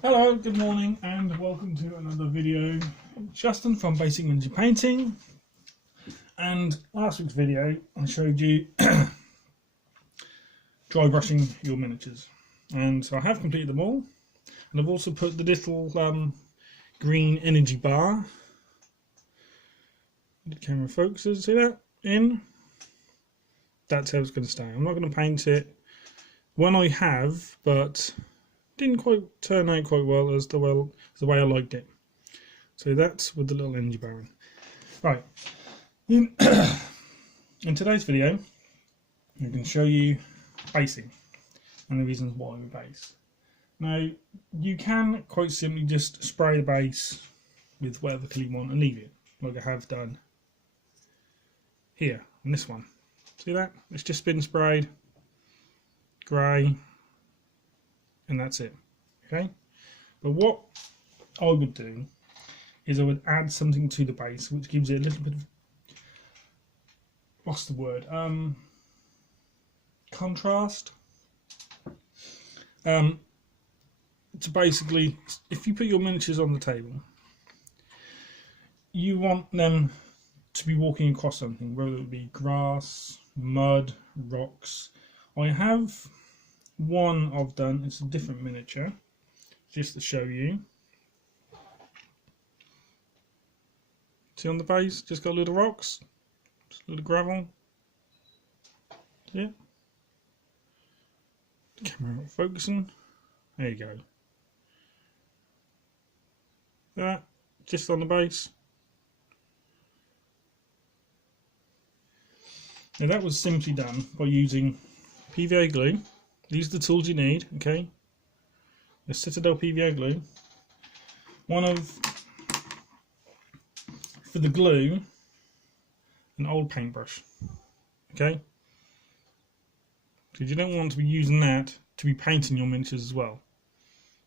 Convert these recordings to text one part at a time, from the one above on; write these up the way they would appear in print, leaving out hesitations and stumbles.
Hello, good morning and welcome to another video. Justin from Basic Miniature Painting, and last week's video I showed you dry brushing your miniatures, and so I have completed them all, and I've also put the little green energy bar, the camera focuses, see that, in. That's how it's going to stay. I'm not going to paint it. One I have, but didn't quite turn out quite well as the way I liked it. So that's with the little energy bar in. Right. In today's video, I'm going to show you basing and the reasons why we base. Now, you can quite simply just spray the base with whatever colour you want and leave it, like I have done here on this one. See that? It's just been sprayed grey, and that's it. Okay, but what I would do is I would add something to the base which gives it a little bit of, what's the word, contrast. To basically, if you put your miniatures on the table, you want them to be walking across something, whether it be grass, mud, rocks. I have one I've done, it's a different miniature, just to show you. See on the base, just got little rocks, just a little gravel. Yeah. Camera not focusing. There you go. That, just on the base. Now that was simply done by using PVA glue. These are the tools you need, okay? The Citadel PVA glue. For the glue, an old paintbrush, okay? Because you don't want to be using that to be painting your miniatures as well.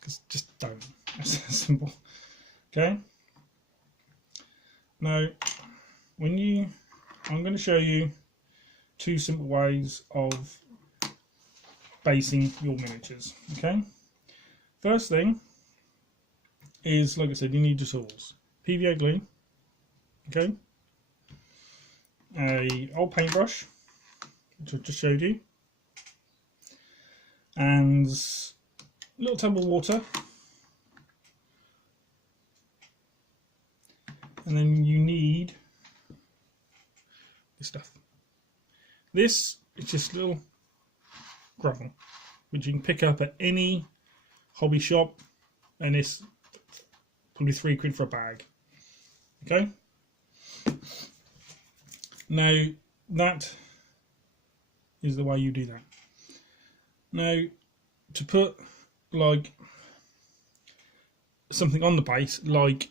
Because just don't. That's simple, okay? Now, I'm going to show you two simple ways of basing your miniatures, okay? First thing is, like I said, you need your tools. PVA glue, okay? A old paintbrush, which I just showed you, and a little tub of water, and then you need this stuff. This is just little gravel, which you can pick up at any hobby shop, and it's probably £3 for a bag. Okay. Now that is the way you do that. Now, to put like something on the base, like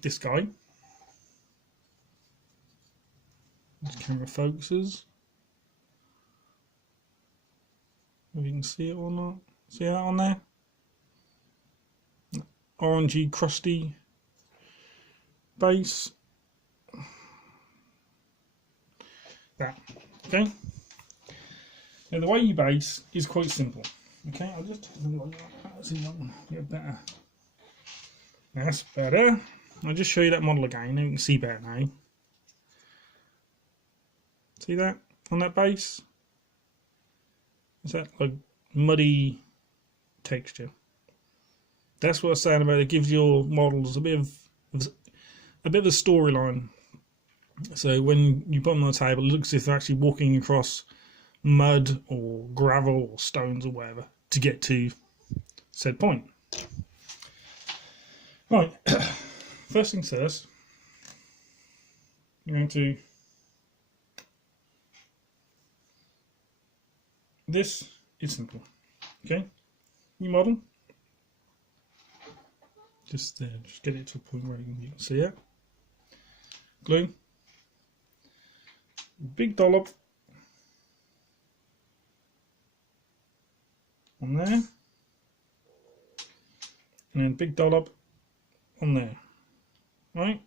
this guy, this camera focuses. If you can see it or not. See that on there? Orangey, crusty base. That. Okay? Now the way you base is quite simple. Okay, I'll just see if I can get better. That's better. I'll just show you that model again. Now you can see better now. See that on that base? Is that like muddy texture? That's what I was saying about it. Gives your models a bit of a storyline. So when you put them on the table, it looks as if they're actually walking across mud or gravel or stones or whatever to get to said point. Right. First things first. I'm going to. This is simple, okay? New model, just get it to a point where you can see it. Glue, big dollop on there, and then big dollop on there, right?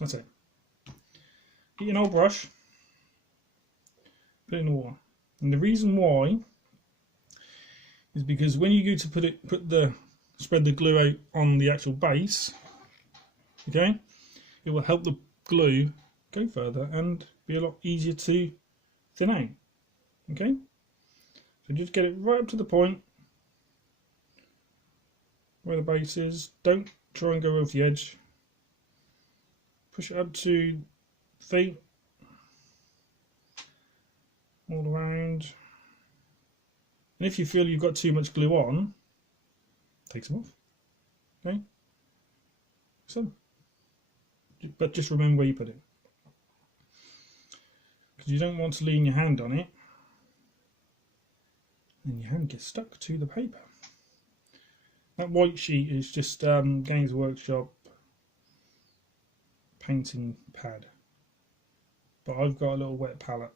That's it. Get an old brush, put it in the water. And the reason why is because when you go to put the spread the glue out on the actual base, okay, it will help the glue go further and be a lot easier to thin out. Okay, so just get it right up to the point where the base is. Don't try and go over the edge. Push it up to feet, all around. And if you feel you've got too much glue on, take some off. Okay, so, but just remember where you put it, because you don't want to lean your hand on it and your hand gets stuck to the paper. That white sheet is just Games Workshop painting pad, but I've got a little wet palette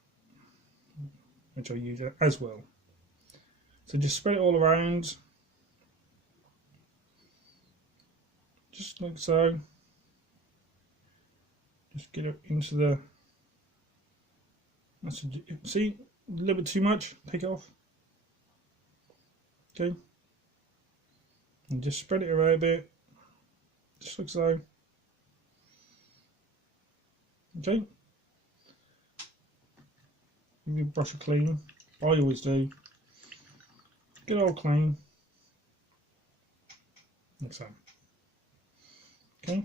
which I use as well. So just spread it all around, just like so. Just get it into the, see, a little bit too much, take it off. Okay, and just spread it around a bit, just like so. Okay, give your brush a clean. I always do. Get it all clean, like so. Okay,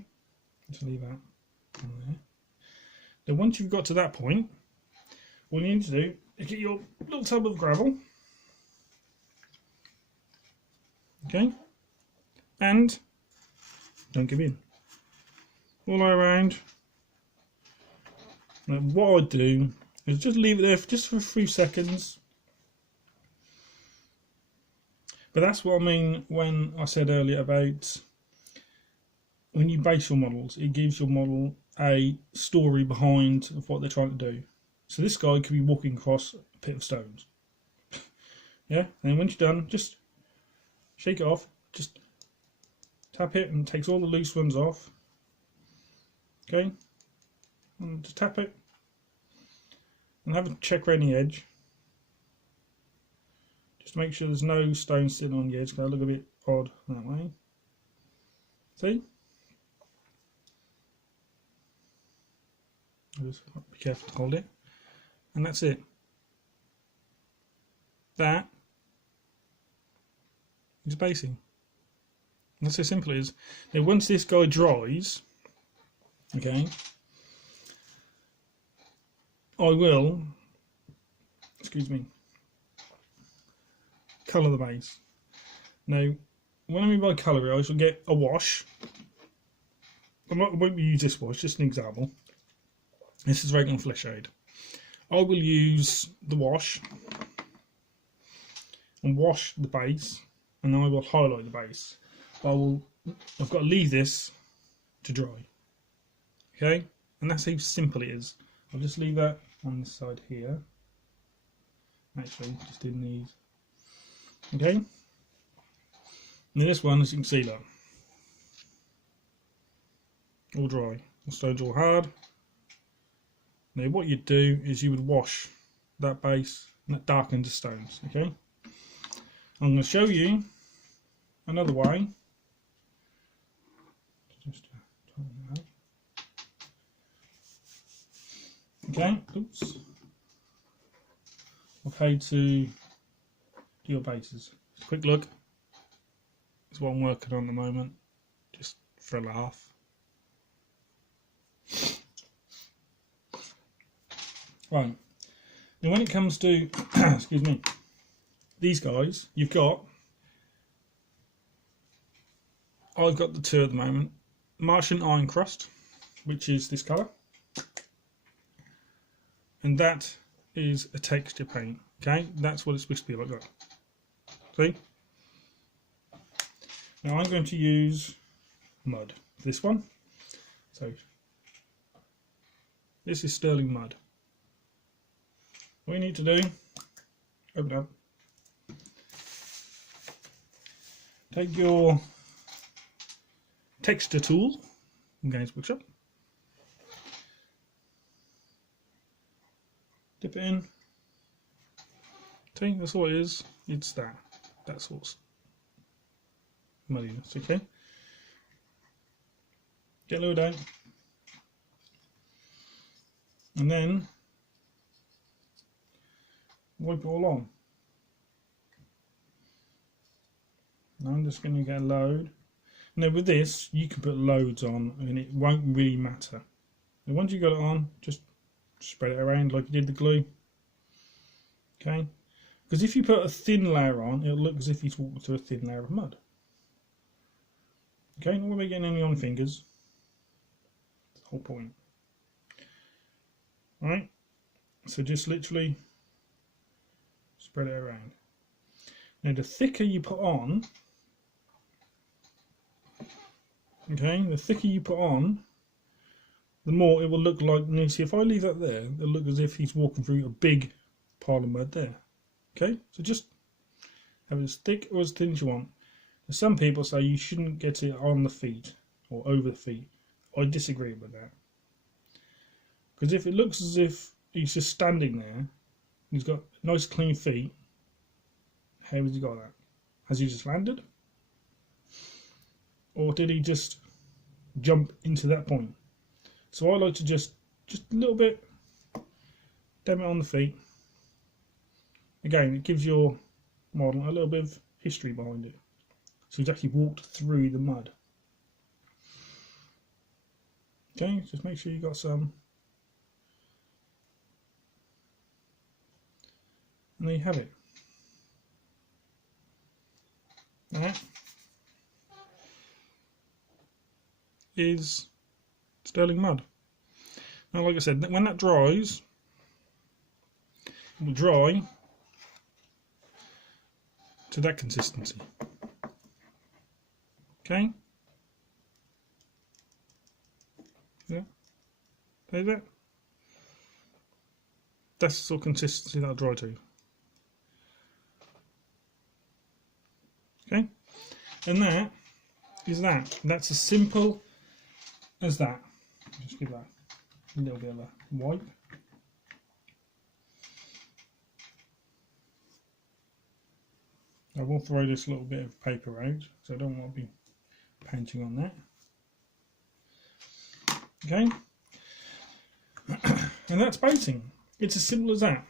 just leave that on there. Then once you've got to that point, all you need to do is get your little tub of gravel. Okay, and don't give in. All the way around. Now what I do is just leave it there just for a few seconds. But that's what I mean when I said earlier about when you base your models, it gives your model a story behind of what they're trying to do. So this guy could be walking across a pit of stones. Yeah, and once you're done, just shake it off, just tap it and it takes all the loose ones off. Okay, and just tap it and have a check around the edge. Just make sure there's no stones sitting on the edge, because they look a bit odd that way. See? Just be careful to hold it. And that's it. That is basing. That's how simple it is. Now once this guy dries, okay, I will, excuse me, colour the base. Now, when I mean by colour it, I shall get a wash. I won't use this wash, just an example. This is regular flesh aid. I will use the wash and wash the base, and then I will highlight the base. I've got to leave this to dry. Okay, and that's how simple it is. I'll just leave that on this side here. Actually, just in these. Okay. Now this one, as you can see, look, all dry. The stone's all hard. Now what you'd do is you would wash that base and that darkens the stones. Okay. I'm going to show you another way. Just tighten that up. Okay. Oops. Okay, to do your bases. Just a quick look. That's what I'm working on at the moment, just for a laugh. Right, now when it comes to, excuse me, these guys, I've got the two at the moment. Martian Iron Crust, which is this colour, and that is a texture paint. Okay, that's what it's supposed to be like that. See? Now I'm going to use mud for this one. So this is sterling mud. What you need to do, open up, take your texture tool from Games Workshop, dip it in. See, that's all it is. It's that sauce. muddiness. Okay, get low down, and then wipe it all on. Now I'm just going to get a load. Now with this, you can put loads on, and it won't really matter. And once you got it on, just spread it around like you did the glue. Okay, because if you put a thin layer on, it'll look as if you've walked through a thin layer of mud. Okay, not going to be getting any on fingers. That's the whole point. Alright, so just literally spread it around. Now the thicker you put on, okay, the thicker you put on, the more it will look like, you see if I leave that there, it'll look as if he's walking through a big pile of mud there. Okay, so just have it as thick or as thin as you want. Now, some people say you shouldn't get it on the feet or over the feet. I disagree with that. Because if it looks as if he's just standing there, he's got nice clean feet, how has he got that? Has he just landed? Or did he just jump into that point? So I like to just a little bit, dab it on the feet. Again, it gives your model a little bit of history behind it. So he's actually walked through the mud. Okay, just make sure you got some. And there you have it. That is sterling mud. Now, like I said, when that dries, it will dry to that consistency. Okay? Yeah? There's that. That's the sort of consistency that'll dry to. Okay? And that is that. That's as simple as that. Just give that a little bit of a wipe. I will throw this little bit of paper out, so I don't want to be painting on that. Okay? And that's basing. It's as simple as that.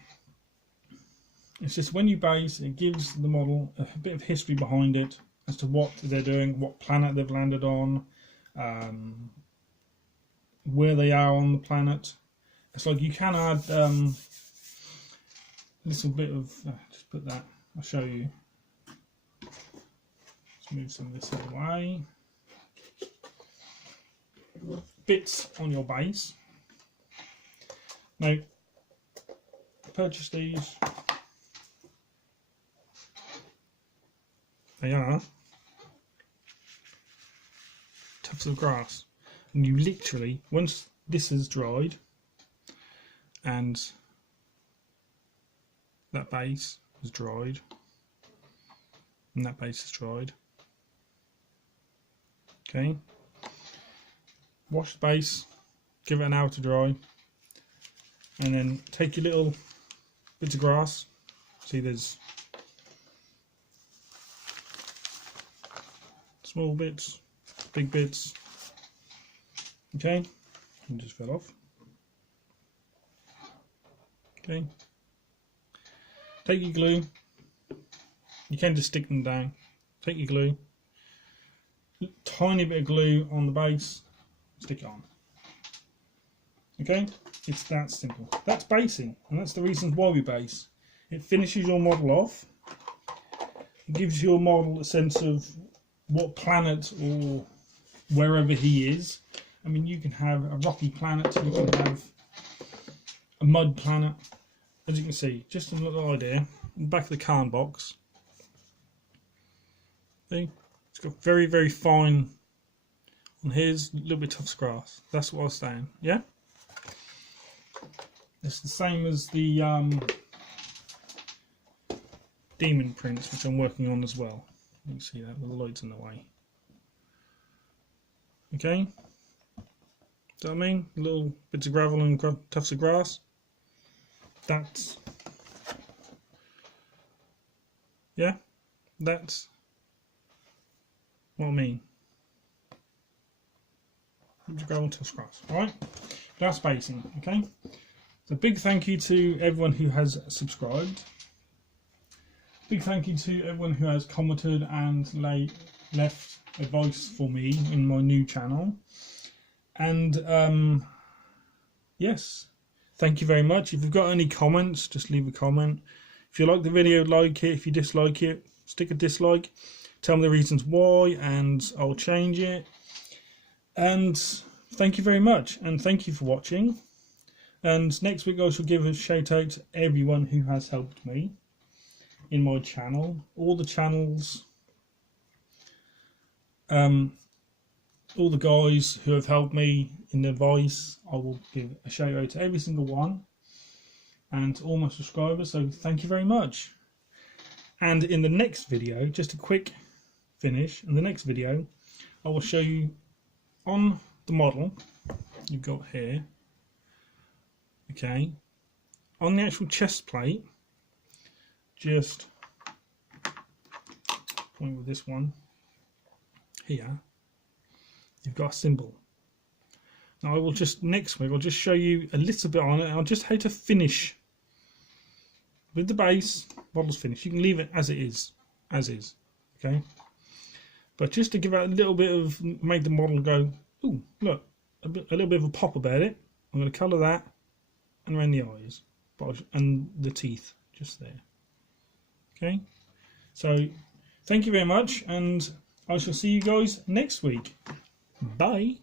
It's just when you base, it gives the model a bit of history behind it as to what they're doing, what planet they've landed on, where they are on the planet. It's like you can add a little bit of, just put that, I'll show you. Let's move some of this away. Bits on your base. Now, purchase these. They are tufts of grass, and you literally, once this is dried and that base is dried and that base is dried, okay, wash the base, give it an hour to dry, and then take your little bits of grass. See, there's small bits, big bits, okay, and just fell off. Okay, take your glue, you can just stick them down, take your glue, tiny bit of glue on the base, stick it on. Okay, it's that simple. That's basing, and that's the reason why we base. It finishes your model off, it gives your model a sense of what planet or wherever he is. I mean, you can have a rocky planet, you can have a mud planet. As you can see, just a little idea, in the back of the Carn box. See, it's got very, very fine on his, a little bit tough grass. That's what I was saying, yeah? It's the same as the demon prints, which I'm working on as well. You can see that with the lights in the way. Okay, see what I mean? Little bits of gravel and tufts of grass. That's, yeah, that's what I mean. Just go on to grass. Alright? Glass basing, okay? So big thank you to everyone who has subscribed. Big thank you to everyone who has commented and left advice for me in my new channel. And yes, thank you very much. If you've got any comments, just leave a comment. If you like the video, like it. If you dislike it, stick a dislike. Tell me the reasons why and I'll change it. And thank you very much, and thank you for watching. And next week I shall give a shout out to everyone who has helped me in my channel. All the channels, all the guys who have helped me in advice, I will give a shout out to every single one, and to all my subscribers. So thank you very much. And in the next video, just a quick finish, in the next video I will show you on the model you've got here, okay, on the actual chest plate, just point with this one here, you've got a symbol. Now I will just, next week I'll just show you a little bit on it, and I'll just how to finish with the base. Model's finished, you can leave it as it is, okay, but just to give it a little bit of, make the model go, ooh, look, a little bit of a pop about it, I'm going to colour that and around the eyes and the teeth just there. Okay, so thank you very much, and I shall see you guys next week. Bye.